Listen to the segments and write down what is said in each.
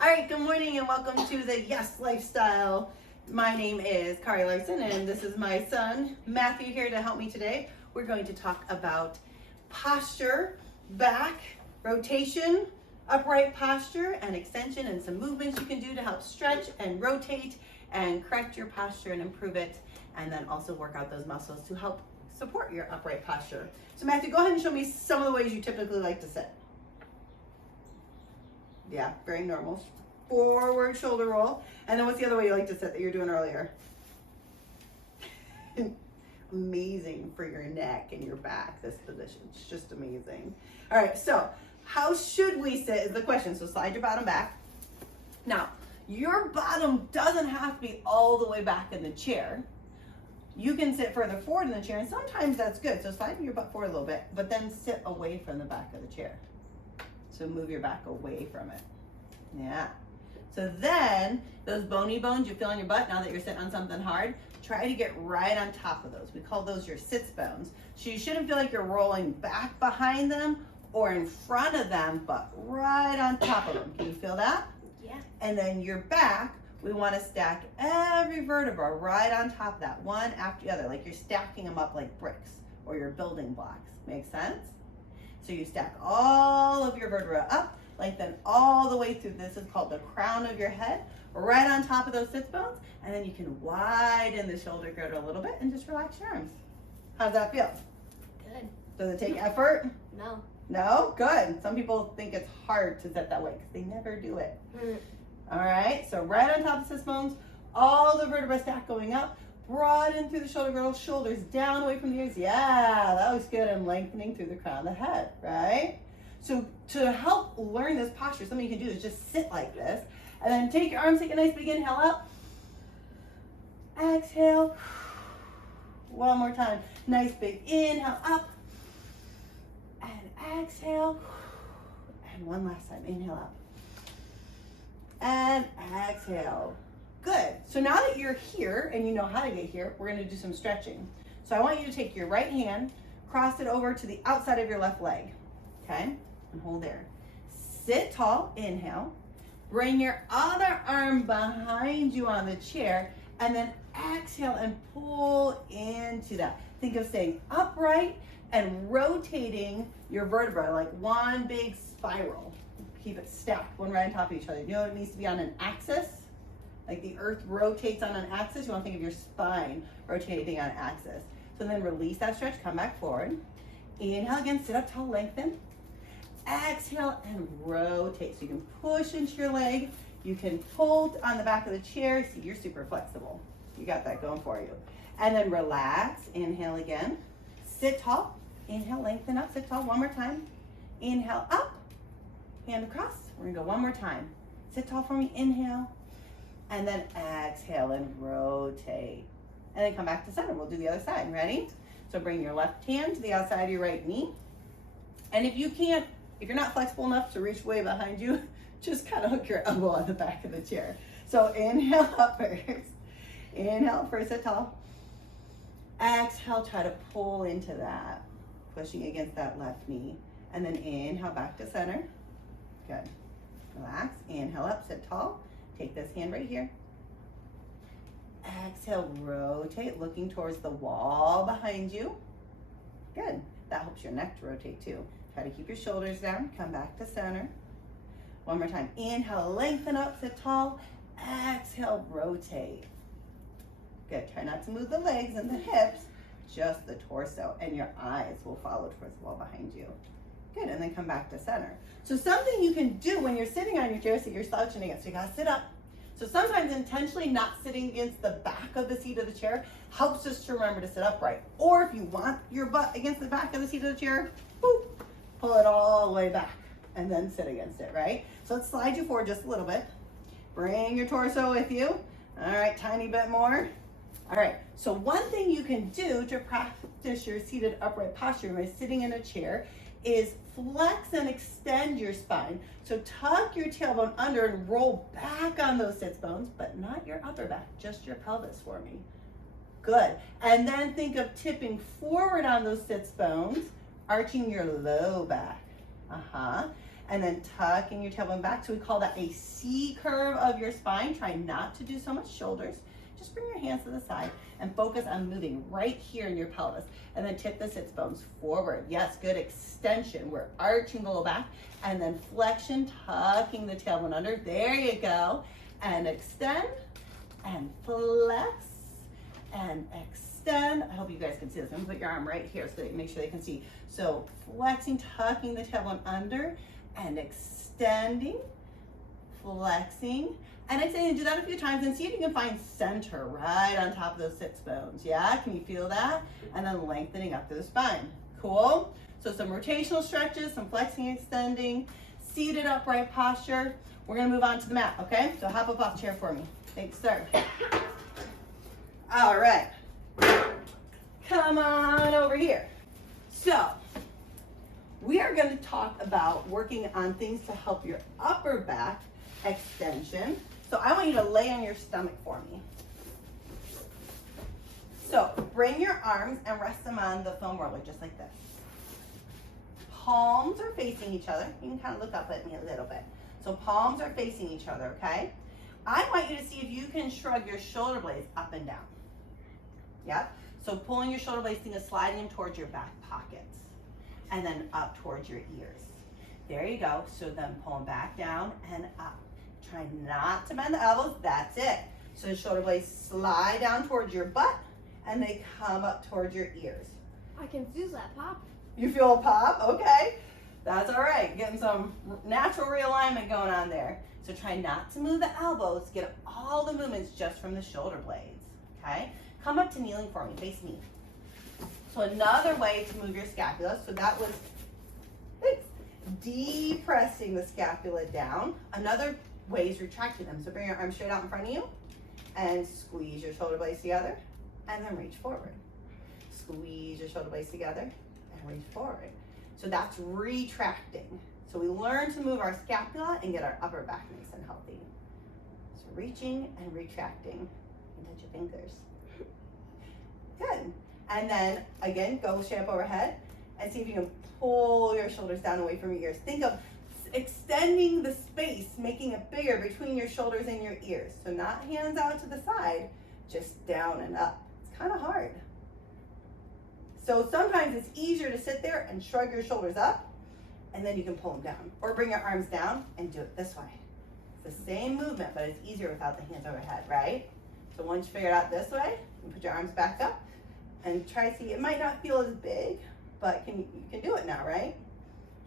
All right, good morning and welcome to the Yes Lifestyle. My name is Kari Larson and this is my son Matthew here to help me today. We're going to talk about posture, back, rotation, upright posture and extension, and some movements you can do to help stretch and rotate and correct your posture and improve it, and then also work out those muscles to help support your upright posture. So Matthew, go ahead and show me some of the ways you typically like to sit. Yeah, very normal. Forward shoulder roll. And then what's the other way you like to sit that you were doing earlier? Amazing for your neck and your back, this position. It's just amazing. All right, so how should we sit is the question. So slide your bottom back. Now, your bottom doesn't have to be all the way back in the chair. You can sit further forward in the chair, and sometimes that's good. So slide your butt forward a little bit, but then sit away from the back of the chair. So move your back away from it. Yeah. So then those bony bones you feel in your butt, now that you're sitting on something hard, try to get right on top of those. We call those your sits bones. So you shouldn't feel like you're rolling back behind them or in front of them, but right on top of them. Can you feel that? Yeah. And then your back, we want to stack every vertebra right on top of that, one after the other, like you're stacking them up like bricks or you're building blocks. Make sense? So you stack all of your vertebrae up, lengthen all the way through. This is called the crown of your head, right on top of those sits bones. And then you can widen the shoulder girdle a little bit and just relax your arms. How's that feel? Good. Does it take effort? No. No? Good. Some people think it's hard to sit that way because they never do it. All right, so right on top of the sits bones, all the vertebrae stack going up. Broaden through the shoulder girdle, shoulders down away from the ears. Yeah, that looks good. And lengthening through the crown of the head, right? So to help learn this posture, something you can do is just sit like this. And then take your arms, take a nice big inhale up. Exhale. One more time. Nice big inhale up. And exhale. And one last time. Inhale up. And exhale. Good. So now that you're here and you know how to get here, we're going to do some stretching. So I want you to take your right hand, cross it over to the outside of your left leg. Okay? And hold there. Sit tall. Inhale. Bring your other arm behind you on the chair, and then exhale and pull into that. Think of staying upright and rotating your vertebrae like one big spiral. Keep it stacked, one right on top of each other. You know it needs to be on an axis? Like the earth rotates on an axis, you want to think of your spine rotating on an axis. So then release that stretch, come back forward. Inhale again, sit up tall, lengthen. Exhale and rotate. So you can push into your leg. You can pull on the back of the chair. See, you're super flexible. You got that going for you. And then relax. Inhale again. Sit tall. Inhale, lengthen up. Sit tall one more time. Inhale up. Hand across. We're going to go one more time. Sit tall for me. Inhale. And then exhale and rotate. And then come back to center. We'll do the other side. Ready? So bring your left hand to the outside of your right knee. And if you're not flexible enough to reach way behind you, just kind of hook your elbow on the back of the chair. So inhale up first. Inhale first, sit tall. Exhale, try to pull into that, pushing against that left knee. And then inhale back to center. Good. Relax. Inhale up, sit tall. Take this hand right here. Exhale, rotate, looking towards the wall behind you. Good. That helps your neck to rotate too. Try to keep your shoulders down. Come back to center. One more time. Inhale, lengthen up, sit tall. Exhale, rotate. Good. Try not to move the legs and the hips, just the torso, and your eyes will follow towards the wall behind you. Good. And then come back to center. So something you can do when you're sitting on your chair, so you're slouching against, so you gotta sit up. So sometimes intentionally not sitting against the back of the seat of the chair helps us to remember to sit upright. Or if you want your butt against the back of the seat of the chair, boop, pull it all the way back and then sit against it, right? So let's slide you forward just a little bit. Bring your torso with you. All right, tiny bit more. All right, so one thing you can do to practice your seated upright posture when sitting in a chair is flex and extend your spine. So tuck your tailbone under and roll back on those sits bones, but not your upper back, just your pelvis for me. Good. And then think of tipping forward on those sits bones, arching your low back. and then tucking your tailbone back. So we call that a C curve of your spine. Try not to do so much shoulders. Just bring your hands to the side and focus on moving right here in your pelvis. And then tip the sits bones forward. Yes, good extension. We're arching the low back. And then flexion, tucking the tailbone under. There you go. And extend and flex and extend. I hope you guys can see this. I'm gonna put your arm right here so that you make sure they can see. So flexing, tucking the tailbone under and extending, flexing, and extending. Do that a few times and see if you can find center right on top of those sits bones. Yeah, can you feel that? And then lengthening up to the spine. Cool. So some rotational stretches, some flexing, extending, seated upright posture. We're gonna move on to the mat, okay? So hop up off the chair for me. Thanks, sir. All right. Come on over here. So, we are going to talk about working on things to help your upper back extension. So I want you to lay on your stomach for me. So bring your arms and rest them on the foam roller just like this. Palms are facing each other. You can kind of look up at me a little bit. So palms are facing each other, okay? I want you to see if you can shrug your shoulder blades up and down. Yep. So pulling your shoulder blades, think of sliding them towards your back pockets and then up towards your ears. There you go. So then pull them back down and up. Try not to bend the elbows. That's it. So the shoulder blades slide down towards your butt and they come up towards your ears. I can feel that pop. You feel a pop? Okay. That's all right. Getting some natural realignment going on there. So try not to move the elbows. Get all the movements just from the shoulder blades. Okay? Come up to kneeling for me. Face me. So another way to move your scapula. So that was depressing the scapula down. Another way is retracting them. So bring your arms straight out in front of you and squeeze your shoulder blades together and then reach forward. Squeeze your shoulder blades together and reach forward. So that's retracting. So we learn to move our scapula and get our upper back nice and healthy. So reaching and retracting. And touch your fingers. Good. And then again, go straight up overhead and see if you can pull your shoulders down away from your ears. Think of extending the space, making it bigger between your shoulders and your ears. So not hands out to the side, just down and up. It's kind of hard. So sometimes it's easier to sit there and shrug your shoulders up and then you can pull them down. Or bring your arms down and do it this way. It's the same movement, but it's easier without the hands overhead, right? So once you figure it out this way, you put your arms back up and try to see, it might not feel as big, but you can do it now, right?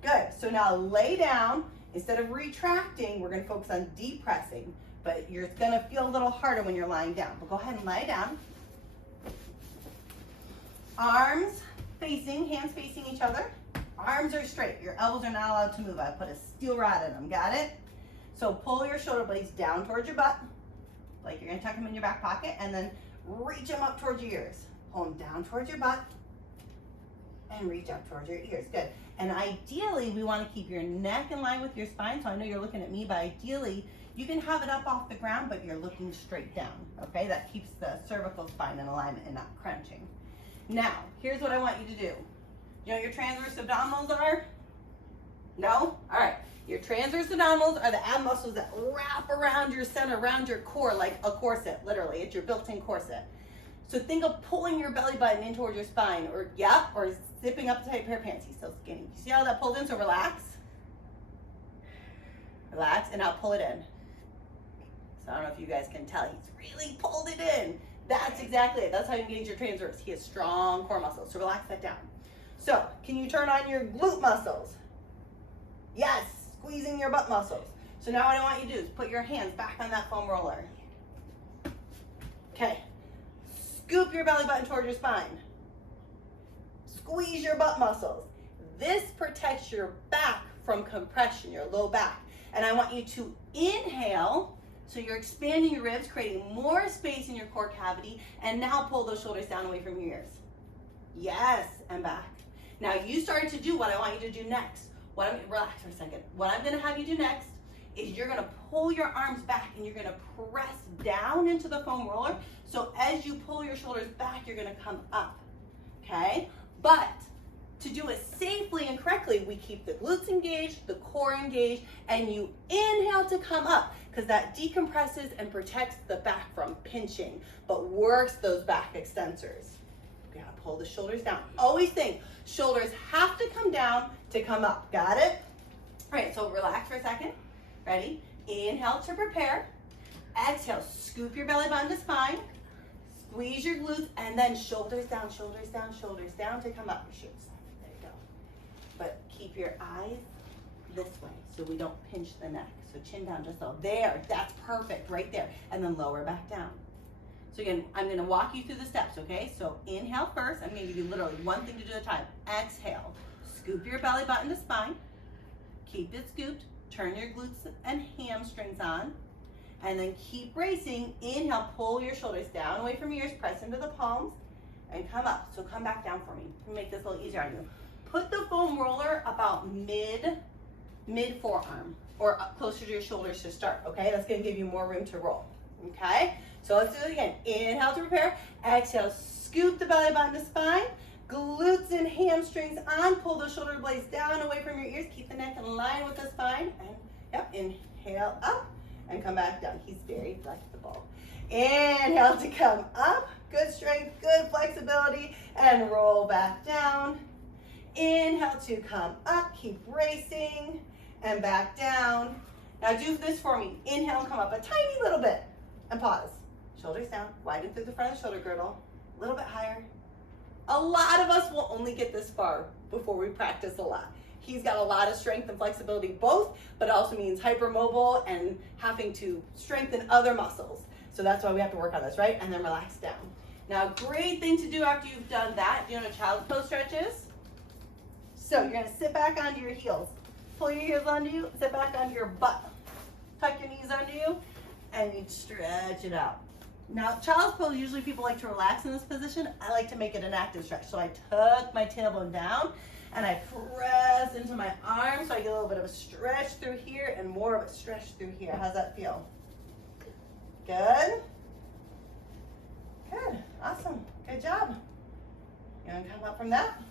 Good. So now lay down. Instead of retracting, we're going to focus on depressing, but you're going to feel a little harder when you're lying down. But go ahead and lie down. Arms facing, hands facing each other. Arms are straight. Your elbows are not allowed to move. I put a steel rod in them. Got it? So pull your shoulder blades down towards your butt, like you're going to tuck them in your back pocket, and then reach them up towards your ears. Pull them down towards your butt and reach up towards your ears. Good. And ideally, we want to keep your neck in line with your spine. So I know you're looking at me, but ideally, you can have it up off the ground, but you're looking straight down. Okay? That keeps the cervical spine in alignment and not crunching. Now, here's what I want you to do. You know what your transverse abdominals are? No? All right. Your transverse abdominals are the ab muscles that wrap around your center, around your core like a corset, literally. It's your built-in corset. So think of pulling your belly button in towards your spine, or zipping up the tight pair of pants. He's so skinny. You see how that pulled in? So relax. Relax, and now pull it in. So I don't know if you guys can tell. He's really pulled it in. That's exactly it. That's how you engage your transverse. He has strong core muscles. So relax that down. So can you turn on your glute muscles? Yes, squeezing your butt muscles. So now what I want you to do is put your hands back on that foam roller. Okay. Scoop your belly button towards your spine. Squeeze your butt muscles. This protects your back from compression, your low back. And I want you to inhale, so you're expanding your ribs, creating more space in your core cavity, and now pull those shoulders down away from your ears. Yes, and back. Now you started to do what I want you to do next. Relax for a second. What I'm going to have you do next is you're going to pull your arms back and you're going to press down into the foam roller. So as you pull your shoulders back, you're going to come up. Okay? But to do it safely and correctly, we keep the glutes engaged, the core engaged, and you inhale to come up because that decompresses and protects the back from pinching, but works those back extensors. You gotta pull the shoulders down. Always think shoulders have to come down to come up. Got it? All right, so relax for a second. Ready? Inhale to prepare. Exhale, scoop your belly button to spine. Squeeze your glutes, and then shoulders down, shoulders down, shoulders down to come up. You should. There you go. But keep your eyes this way so we don't pinch the neck. So chin down just so. There, that's perfect, right there. And then lower back down. So again, I'm gonna walk you through the steps, okay? So inhale first. I'm gonna give you literally one thing to do at a time. Exhale, scoop your belly button to spine. Keep it scooped. Turn your glutes and hamstrings on. And then keep bracing. Inhale, pull your shoulders down away from your ears, press into the palms, and come up. So come back down for me to make this a little easier on you. Put the foam roller about mid forearm or up closer to your shoulders to start, okay? That's gonna give you more room to roll, okay? So let's do it again. Inhale to prepare. Exhale, scoop the belly button to spine. Glutes and hamstrings on. Pull those shoulder blades down away from your ears. Keep the neck in line with the spine. And yep, inhale up and come back down. He's very flexible. Inhale to come up. Good strength, good flexibility. And roll back down. Inhale to come up. Keep bracing. And back down. Now do this for me. Inhale and come up a tiny little bit. And pause. Shoulders down. Widen through the front of the shoulder girdle. A little bit higher. A lot of us will only get this far before we practice a lot. He's got a lot of strength and flexibility both, but it also means hypermobile and having to strengthen other muscles. So that's why we have to work on this, right? And then relax down. Now, great thing to do after you've done that. Do you know what child's pose stretch is? So you're gonna sit back onto your heels. Pull your heels onto you, sit back onto your butt. Tuck your knees under you, and you stretch it out. Now, child's pose, usually people like to relax in this position. I like to make it an active stretch. So I tuck my tailbone down and I press into my arms so I get a little bit of a stretch through here and more of a stretch through here. How's that feel? Good? Good, awesome, good job. You wanna come up from that?